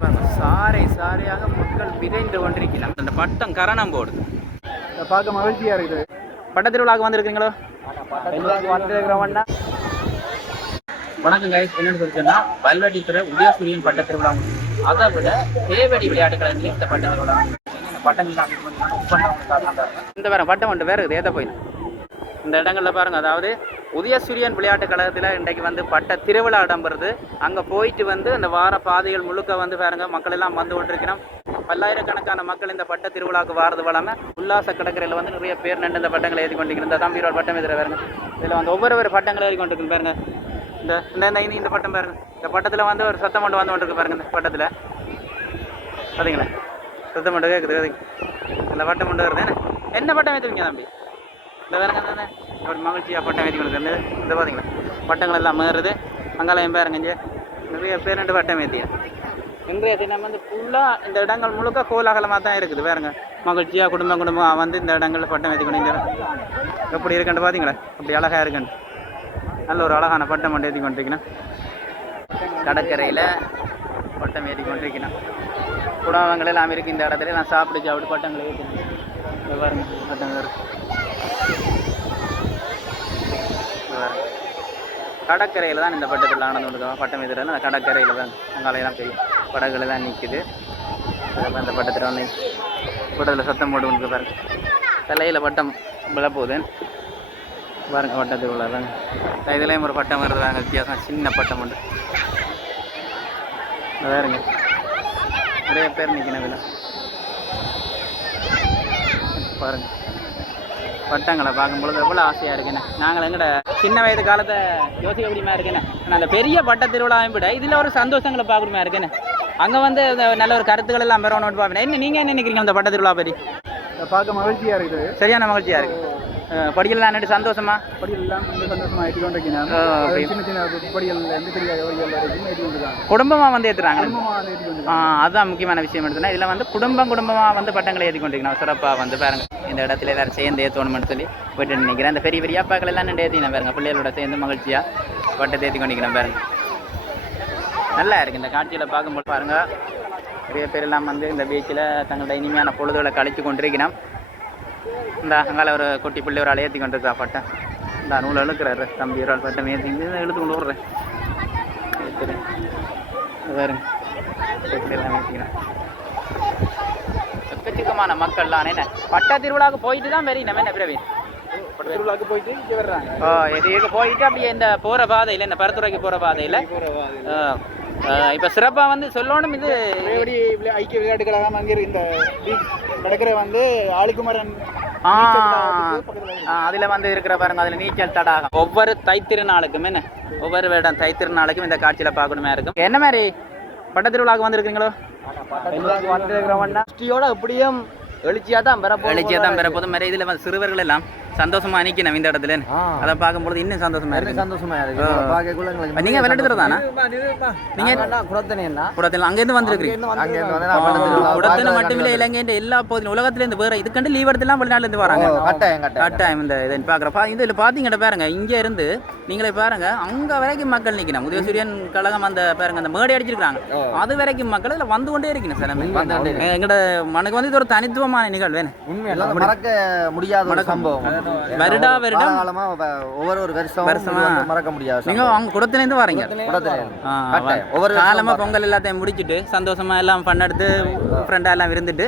சாரை சாரையாக மக்கள் விரைந்து கொண்டிருக்கிறார். அந்த பட்டம் கரணம் போடுது. பார்க்க மகிழ்ச்சியா இருக்குது. பட்ட திருவிழாவுக்கு வந்திருக்கீங்களோ? வணக்கம் கைஸ், என்னன்னு சொல்லிச்சோன்னா வல்வெட்டித்துறை உதயசூரியன் பட்ட திருவிழா. அதை விட தேவடி விளையாட்டுகள் இந்த பட்ட திருவிழா பட்டங்கள் இந்த வேற பட்டம் ஒன்று வேறு ஏத போய் இந்த இடங்கள்ல பாருங்க. அதாவது உதயசூரியன் விளையாட்டு கழகத்தில் இன்றைக்கு வந்து பட்ட திருவிழா இடம்பெறுது. அங்கே போயிட்டு வந்து அந்த வார பாதைகள் முழுக்க வந்து பாருங்க, மக்கள் எல்லாம் வந்து கொண்டிருக்கிறோம். பல்லாயிரக்கணக்கான மக்கள் இந்த பட்ட திருவிழாவுக்கு வாரது வளாமல் உல்லாச கடற்கரையில் வந்து நிறைய பேர் நின்று இந்த பட்டங்களை ஏறி கொண்டிருக்கணும். இந்த தம்பியோட பட்டம் எதிர பாருங்க. இதில் வந்து ஒவ்வொரு பட்டங்களை ஏறி கொண்டிருக்கு பாருங்க. இந்த பட்டம் பாருங்க. இந்த பட்டத்தில் வந்து ஒரு சத்தம் மட்டும் வந்து கொண்டிருக்கு பாருங்க. இந்த பட்டத்தில் பார்த்தீங்களா சத்தம் மட்டும் கேட்குது. இந்த பட்டம் மட்டும் வருது. என்ன பட்டம் ஏற்றுவீங்க தம்பி? இந்த வேறுங்க தானே அப்படி மகிழ்ச்சியாக பட்டம் ஏற்றி கொடுக்குறது. இந்த பார்த்தீங்களா பட்டங்கள் எல்லாம் மாறுது. அங்காலையும் பாருங்க, இங்கே நிறைய பேர் ரெண்டு பட்டம் ஏற்றியா. இன்றைய தினம் வந்து ஃபுல்லாக இந்த இடங்கள் முழுக்க கோலாகலமாக தான் இருக்குது. பாருங்க, மகிழ்ச்சியாக குடும்பம் வந்து இந்த இடங்களில் பட்டம் ஏற்றி கொண்டு எப்படி இருக்குன்னு பார்த்தீங்களா? அப்படி அழகாக இருக்குன்னு நல்ல ஒரு அழகான பட்டம் மட்டும் ஏற்றி கொண்டிருக்கணும். கடற்கரையில் பட்டம் ஏற்றி கொண்டிருக்கணும். குடும்பங்கள் எல்லாம் இருக்குது இந்த இடத்துல. நான் சாப்பிட்டு பட்டங்களை ஏற்றினேன். இந்த பாருங்க பட்டங்கள் இருக்குது. கடற்கரையில் தான் இந்த பட்டத்தில் ஆனந்து கொடுக்குறோம். பட்டம் எதிரான அந்த கடற்கரையில் தான் அங்காலையெல்லாம் பெரிய படகுகள் தான் நிற்குது. அந்த பட்டத்தில் வந்து பட்டத்தில் சத்தம் போட்டு கொடுக்க பாருங்க. தலையில் பட்டம் விழப்போகுது பாருங்க. பட்டத்தில் உள்ளதாங்க. இதுலேயும் ஒரு பட்டம் வருதுதாங்க, வித்தியாசம் சின்ன பட்டம் உண்டு. வேறுங்க நிறைய பேர் நிற்கணும் பாருங்க. பட்டங்களை பார்க்கும்பொழுது எவ்வளோ ஆசையாக இருக்குண்ணே. நாங்கள் எங்கட சின்ன வயது காலத்தை யோசிக்க முடியுமா இருக்குண்ணே. ஆனால் அந்த பெரிய பட்ட திருவிழாவையும் விட இதில் ஒரு சந்தோஷங்களை பார்க்கணுமா இருக்குண்ணே. அங்கே வந்து நல்ல ஒரு கருத்துக்கள் எல்லாம் பெறணும்னு பார்ப்பேன். என்ன நீங்கள் என்ன நினைக்கிறீங்க அந்த பட்ட திருவிழா பற்றி? பார்க்க மகிழ்ச்சியாக இருக்குது. சரியான மகிழ்ச்சியாக இருக்குது. படிக்கலாம் நட்டு சந்தோஷமா? படியெல்லாம் வந்து சந்தோஷமாக ஏற்றி கொண்டிருக்கேன். சின்ன சின்ன படிகள் எந்த பெரிய படிகள் வரைக்கும் ஏற்றி கொண்டிருக்காங்க. குடும்பமாக வந்து ஏற்றுறாங்க. அதுதான் முக்கியமான விஷயம் எடுத்துனா. இதில் வந்து குடும்பமாக வந்து பட்டங்களை ஏற்றி கொண்டிருக்கணும். சிறப்பாக வந்து பாருங்க, இந்த இடத்துல எல்லாரும் சேர்ந்து ஏற்றணும்னு சொல்லி போய்ட்டு நினைக்கிறேன். இந்த பெரிய பெரிய அப்பாக்கள் எல்லாம் நின்று ஏற்றினா பாருங்க. பிள்ளைகளோட சேர்ந்து மகிழ்ச்சியாக பட்டத்தை ஏற்றி கொண்டிருக்கிறேன் பாருங்க. நல்லா இருக்குது இந்த காட்சியில் பார்க்கும்போது பாருங்க. நிறைய பேர் எல்லாம் வந்து இந்த பீச்சில் தங்களோட இனிமையான பொழுதுகளை கழித்து கொண்டிருக்கிறோம். இந்த அங்கால ஒரு குட்டி பிள்ளை ஒரு ஏற்றி கொண்டிருக்கிறா பட்டம். இந்த நூல் இழுக்கிறாரு தம்பி ஒரு ஆள் பட்டம் ஏற்றி இழுத்து கொண்டு விடுறேன். பாருங்க எல்லாம் ஏற்றிக்கிறேன். எக்கச்சக்கமான மக்கள்லாம் என்ன பட்ட திருவிழாவுக்கு போயிட்டு தான் வெறி நம்ம என்ன பிரவீன் திருவிழாவுக்கு போயிட்டு இங்கே வர்றாங்க. இதுக்கு போயிட்டு அப்படியே இந்த போகிற பாதையில் இந்த பரத்துறைக்கு போகிற பாதையில் இப்போ சிறப்பாக வந்து சொல்லணும். இது ஐக்கிய விளையாட்டு கழகம் அங்கே இந்த கடற்கரை வந்து ஆளிக்குமரன் அதில் வந்து இருக்கிற பாருங்க. அதில் நீச்சல் தடாகம் ஒவ்வொரு தைத்திருநாளுக்கும் என்ன ஒவ்வொரு வேடம் தைத்திருநாளுக்கும் இந்த காட்சியில் பார்க்கணுமே இருக்கும். என்ன மாதிரி பட்ட திருவிழாவுக்கு வந்துருக்கிறீங்களோ? எப்படியும் எழுச்சியாக தான் பெறப்போதும். மாதிரி இதில் வந்து சிறுவர்கள் எல்லாம் சந்தோஷமா நிற்கணும் இந்த இடத்துல. அதை பார்க்கும்போது இன்னும் சந்தோஷமா இருக்கு. நீங்க விளையாடுறதானா? நீங்க குடத்தில் அங்கேருந்து வந்துருக்கீங்க? குடத்தில் மட்டுமில்லை, இலங்கை எல்லா பகுதியும் உலகத்துலேருந்து வேற இதுக்கண்டு லீவ் எடுத்துலாம் வெளிநாட்டுலேருந்து வராங்க. கட்டாயம் இந்த இதை பார்க்குறப்ப இதில் பார்த்தீங்கன்னா பாருங்க, இங்கே இருந்து நீங்களே பாருங்க அங்க வரைக்கும் மக்கள் நிற்கணும். உதயசூரியன் கழகம் அந்த பாருங்க அந்த மேடை அடிச்சிருக்காங்க, அது வரைக்கும் மக்கள் இதில் வந்து கொண்டே இருக்கணும் சார். எங்களோட மனக்கு வந்து இது ஒரு தனித்துவமான நிகழ்வு. மறக்க முடியாத சம்பவம். வருடா வருடம் ஒவ்வொரு வருஷமா மறக்க முடியாது. நீங்க அவங்க குடத்துலேருந்து வரீங்க. ஒவ்வொரு காலமா பொங்கல் எல்லாத்தையும் முடிச்சுட்டு சந்தோஷமா எல்லாம் பண்ணெடுத்து ஃப்ரெண்டா எல்லாம் இருந்துட்டு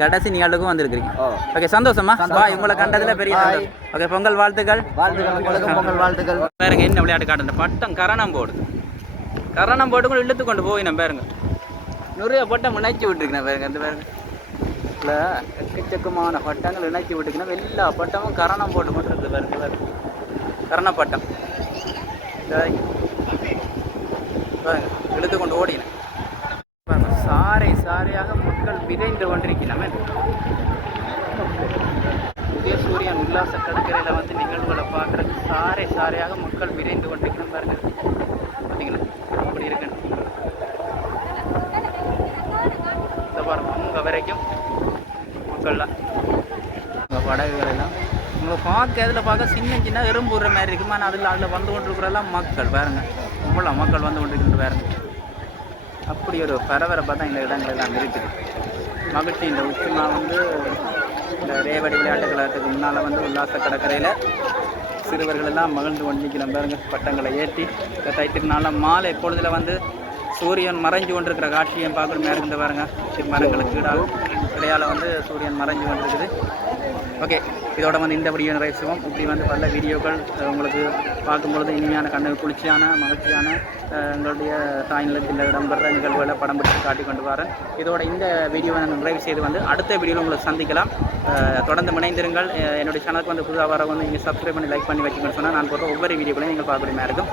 கடைசி நிகழ்வுக்கும் வந்திருக்கீங்க. ஓகே, சந்தோஷமா உங்களை கண்டதுல பெரிய ஓகே. பொங்கல் வாழ்த்துக்கள். பொங்கல் வாழ்த்துக்கள். பாருங்க என்ன விளையாட்டு காட்டு பட்டம் கரணம் போடுது. கரணம் போட்டு கூட இழுத்து கொண்டு போய் நம்ம பாருங்க நிறைய பட்டம் இணைச்சி விட்டுருக்கேன் பாருங்க. அந்த பாருங்க எக்கச்சக்கமான பட்டங்கள் இணைச்சி விட்டுக்கணும். எல்லா பட்டமும் கரணம் போட்டு கொண்டு இருக்குது பாருங்க. கரணப்பட்டம் பாருங்க இழுத்து கொண்டு ஓடினேன் பாருங்க. சாரை சாரையாக மக்கள் விரைந்து கொண்டிருக்கணும். உதயசூரியன் உல்லாச கடற்கரையில் வந்து நிகழ்வுகளை பார்க்குறது சாரை சாரையாக மக்கள் விரைந்து கொண்டிருக்கணும் பாருங்க. பார்த்தீங்களா அப்படி இருக்குன்னு இந்த பாருங்க. அங்கே வரைக்கும் மக்கள்லாம் படகுகள் எல்லாம் உங்களை பார்க்க அதில் பார்க்க சின்ன சின்ன எறும்புற மாதிரி இருக்குமா. ஆனால் அதில் வந்து கொண்டிருக்கிறெல்லாம் மக்கள் பாருங்க. இவ்வளோ மக்கள் வந்து கொண்டிருக்கின்ற பாருங்க. அப்படி ஒரு பரபரப்பாக தான் இந்த இடங்கள் எல்லாம் இருக்குது. மகிழ்ச்சி இந்த உச்சிமா வந்து இந்த ரேவடி விளையாட்டு கழகத்துக்கு முன்னால் வந்து உல்லாச கடற்கரையில் சிறுவர்கள் எல்லாம் மகிழ்ந்து கொண்டு நிற்கிறோம் பாருங்க. பட்டங்களை ஏற்றி தைத்திருநாள மாலை எப்பொழுதில் வந்து சூரியன் மறைஞ்சு கொண்டிருக்கிற காட்சியை பார்க்கணுமே இருந்து பாருங்க. மரங்களுக்கு இடையால் வந்து சூரியன் மறைஞ்சு கொண்டிருக்குது. ஓகே, இதோட வந்து இந்த வீடியோ நிறைவேற்றுவோம். இப்படி வந்து பல வீடியோக்கள் உங்களுக்கு பார்க்கும்பொழுது இனிமையான கண்ணு குளிர்ச்சியான மகிழ்ச்சியான எங்களுடைய தாய் நிலத்தில் இடம்பெற நிகழ்வுகளை படம் பிடித்து காட்டி கொண்டு வரேன். இதோட இந்த வீடியோவை நான் நிறைவு செய்து வந்து அடுத்த வீடியோவில் உங்களை சந்திக்கலாம். தொடர்ந்து இணைந்திருங்கள். என்னுடைய சேனலுக்கு வந்து புதுதாக வர வந்து நீங்கள் சப்ஸ்கிரைப் பண்ணி லைக் பண்ணி வச்சுக்கணும்னு சொன்னால் நான் போகிற ஒவ்வொரு வீடியோக்களையும் நீங்கள் பார்க்கணுமே இருக்கும்.